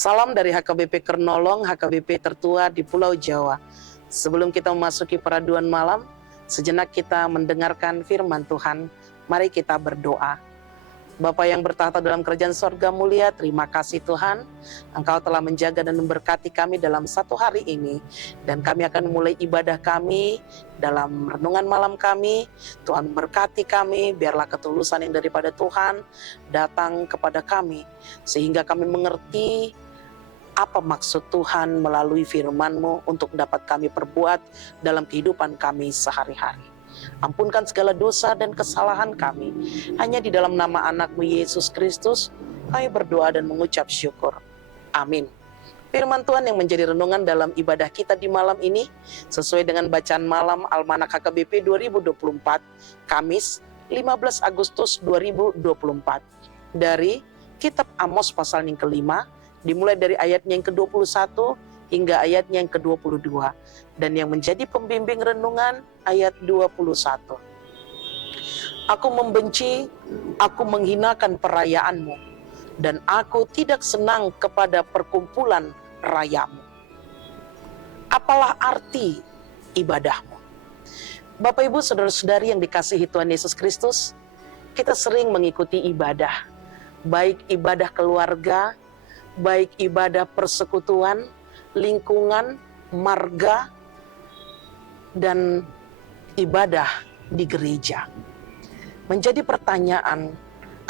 Salam dari HKBP Kernolong, HKBP tertua di Pulau Jawa. Sebelum kita memasuki peraduan malam, sejenak kita mendengarkan firman Tuhan. Mari kita berdoa. Bapa yang bertahta dalam kerajaan sorga mulia, terima kasih Tuhan. Engkau telah menjaga dan memberkati kami dalam satu hari ini. Dan kami akan mulai ibadah kami dalam renungan malam kami. Tuhan berkati kami, biarlah ketulusan yang daripada Tuhan datang kepada kami. Sehingga kami mengerti apa maksud Tuhan melalui firman-Mu untuk dapat kami perbuat dalam kehidupan kami sehari-hari. Ampunkan segala dosa dan kesalahan kami. Hanya di dalam nama anak-Mu Yesus Kristus, kami berdoa dan mengucap syukur. Amin. Firman Tuhan yang menjadi renungan dalam ibadah kita di malam ini, sesuai dengan bacaan malam Almanak HKBP 2024, Kamis 15 Agustus 2024. Dari Kitab Amos pasal yang kelima, dimulai dari ayatnya yang ke-21 hingga ayatnya yang ke-22. Dan yang menjadi pembimbing renungan ayat 21. Aku membenci, aku menghinakan perayaan-Mu, dan aku tidak senang kepada perkumpulan rayamu. Apalah arti ibadah-Mu? Bapak Ibu saudara-saudari yang dikasihi Tuhan Yesus Kristus, kita sering mengikuti ibadah, baik ibadah keluarga, baik ibadah persekutuan, lingkungan, marga, dan ibadah di gereja. Menjadi pertanyaan,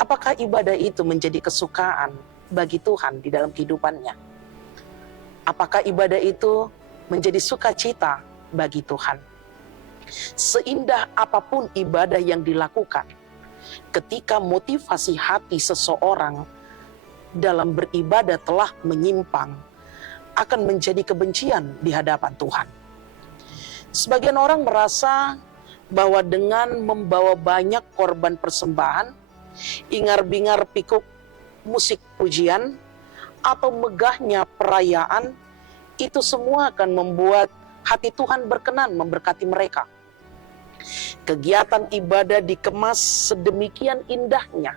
apakah ibadah itu menjadi kesukaan bagi Tuhan di dalam kehidupannya? Apakah ibadah itu menjadi sukacita bagi Tuhan? Seindah apapun ibadah yang dilakukan, ketika motivasi hati seseorang dalam beribadah telah menyimpang, akan menjadi kebencian di hadapan Tuhan. Sebagian orang merasa bahwa dengan membawa banyak korban persembahan, ingar-bingar pikuk musik pujian, atau megahnya perayaan, itu semua akan membuat hati Tuhan berkenan memberkati mereka. Kegiatan ibadah dikemas sedemikian indahnya,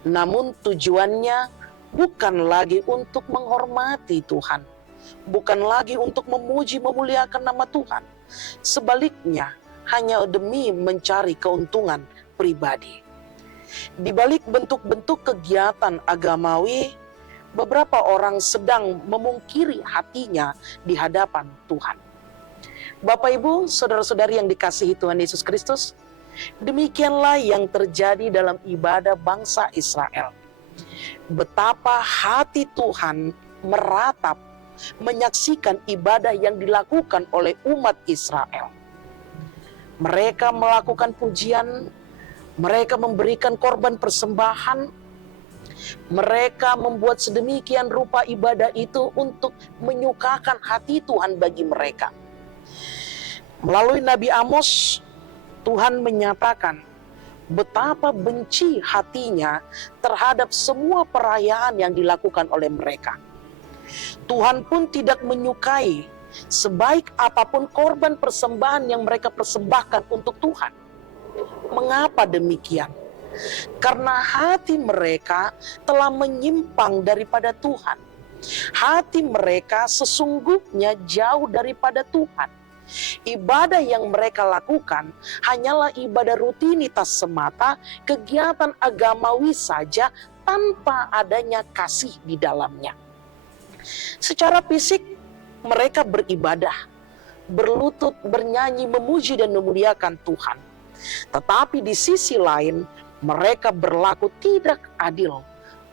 namun tujuannya bukan lagi untuk menghormati Tuhan, bukan lagi untuk memuji memuliakan nama Tuhan. Sebaliknya, hanya demi mencari keuntungan pribadi. Di balik bentuk-bentuk kegiatan agamawi, beberapa orang sedang memungkiri hatinya di hadapan Tuhan. Bapak Ibu, saudara-saudari yang dikasihi Tuhan Yesus Kristus, demikianlah yang terjadi dalam ibadah bangsa Israel. Betapa hati Tuhan meratap, menyaksikan ibadah yang dilakukan oleh umat Israel. Mereka melakukan pujian, mereka memberikan korban persembahan, mereka membuat sedemikian rupa ibadah itu untuk menyukakan hati Tuhan bagi mereka. Melalui Nabi Amos, Tuhan menyatakan betapa benci hatinya terhadap semua perayaan yang dilakukan oleh mereka. Tuhan pun tidak menyukai sebaik apapun korban persembahan yang mereka persembahkan untuk Tuhan. Mengapa demikian? Karena hati mereka telah menyimpang daripada Tuhan. Hati mereka sesungguhnya jauh daripada Tuhan. Ibadah yang mereka lakukan hanyalah ibadah rutinitas semata, kegiatan agamawi saja tanpa adanya kasih di dalamnya. Secara fisik mereka beribadah, berlutut, bernyanyi, memuji dan memuliakan Tuhan. Tetapi di sisi lain mereka berlaku tidak adil,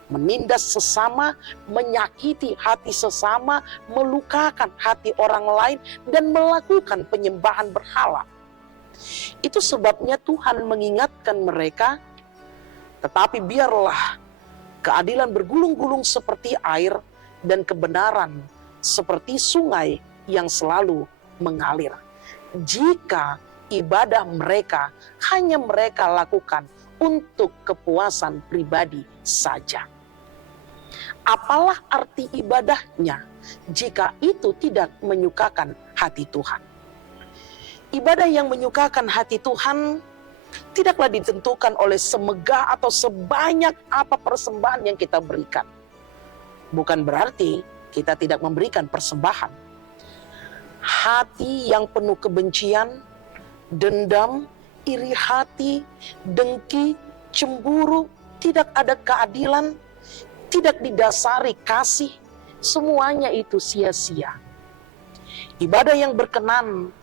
menindas sesama, menyakiti hati sesama, melukakan hati orang lain, dan melakukan penyembahan berhala. Itu sebabnya Tuhan mengingatkan mereka, tetapi biarlah keadilan bergulung-gulung seperti air dan kebenaran seperti sungai yang selalu mengalir. Jika ibadah mereka hanya mereka lakukan untuk kepuasan pribadi saja, apalah arti ibadahnya jika itu tidak menyukakan hati Tuhan? Ibadah yang menyukakan hati Tuhan tidaklah ditentukan oleh semegah atau sebanyak apa persembahan yang kita berikan. bukan berarti kita tidak memberikan persembahan. Hati yang penuh kebencian, dendam, iri hati, dengki, cemburu, tidak ada keadilan, tidak didasari kasih, semuanya itu sia-sia. Ibadah yang berkenan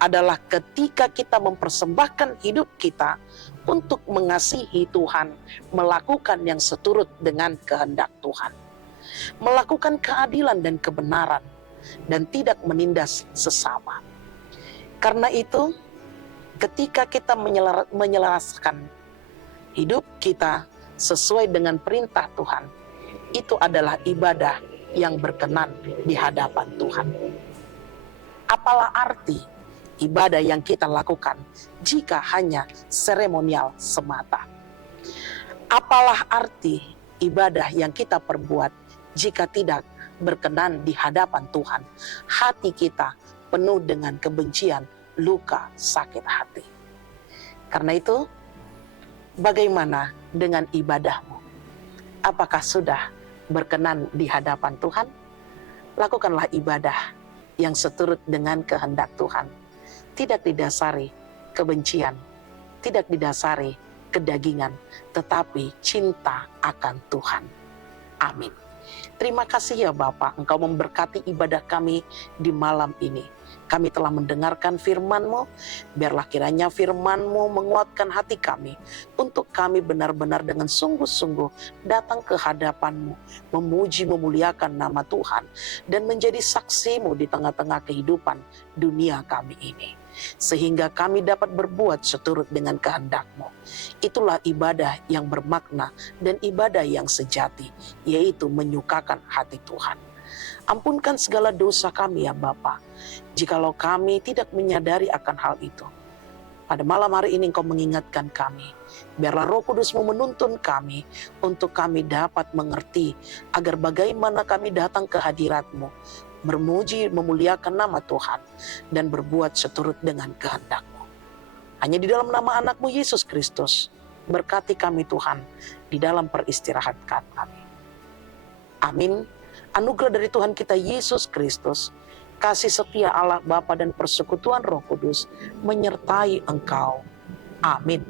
adalah ketika kita mempersembahkan hidup kita untuk mengasihi Tuhan, melakukan yang seturut dengan kehendak Tuhan, melakukan keadilan dan kebenaran, dan tidak menindas sesama. Karena itu, ketika kita menyelaraskan hidup kita sesuai dengan perintah Tuhan, itu adalah ibadah yang berkenan di hadapan Tuhan. Apalah arti ibadah yang kita lakukan jika hanya seremonial semata? Apalah arti ibadah yang kita perbuat jika tidak berkenan di hadapan Tuhan? Hati kita penuh dengan kebencian, luka, sakit hati. Karena itu, bagaimana dengan ibadahmu? Apakah sudah berkenan di hadapan Tuhan? Lakukanlah ibadah yang seturut dengan kehendak Tuhan. Tidak didasari kebencian, tidak didasari kedagingan, tetapi cinta akan Tuhan. Amin. Terima kasih ya Bapa, Engkau memberkati ibadah kami di malam ini. Kami telah mendengarkan firman-Mu, biarlah kiranya firman-Mu menguatkan hati kami, untuk kami benar-benar dengan sungguh-sungguh datang ke hadapan-Mu, memuji memuliakan nama Tuhan, dan menjadi saksi-Mu di tengah-tengah kehidupan dunia kami ini. Sehingga kami dapat berbuat seturut dengan kehendak-Mu. Itulah ibadah yang bermakna dan ibadah yang sejati, yaitu menyukakan hati Tuhan. Ampunkan segala dosa kami ya Bapa, jikalau kami tidak menyadari akan hal itu. Pada malam hari ini Engkau mengingatkan kami, biarlah Roh Kudus-Mu menuntun kami, untuk kami dapat mengerti, agar bagaimana kami datang ke hadirat-Mu, bermuji memuliakan nama Tuhan, dan berbuat seturut dengan kehendak-Mu. Hanya di dalam nama anak-Mu Yesus Kristus, berkati kami Tuhan, di dalam peristirahat kami. Amin. Anugerah dari Tuhan kita Yesus Kristus, kasih setia Allah Bapa dan persekutuan Roh Kudus menyertai engkau. Amin.